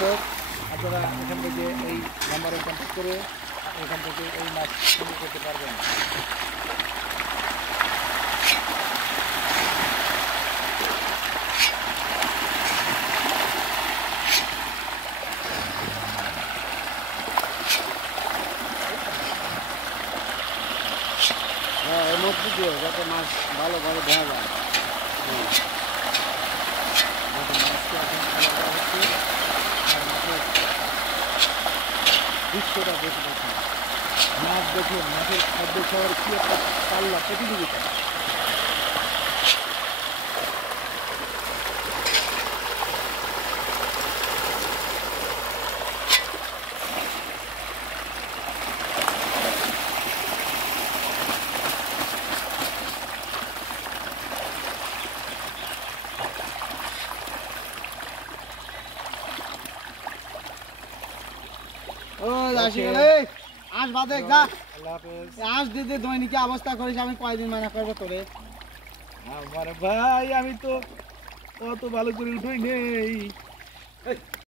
দর্শক আপনারা এখান থেকে এই নাম্বারে কন্ট্যাক্ট করে এখান থেকে এই মাছ সংগ্রহ করতে পারবেন। হ্যাঁ, এর মধ্যে দিয়ে যাতে মাছ ভালোভাবে দেখা যায়। মাছকে এখন ফেলা দেওয়া হচ্ছে আর মাছের দৃশ্যটা দেখে দেখুন, মাছ দেখুন, মাছের খাদ্য খাওয়ার কি একটা পাল্লা প্রতিযোগিতা। ওই আসি রে, আজ বাদে যা। আল্লাহ হাফেজ। আজ দিদি দৈনিকে অবস্থা করিস, আমি কয়দিন মানা করবো তোরে। আমার ভাই আমি তো অত ভালো করে উঠোই নেই।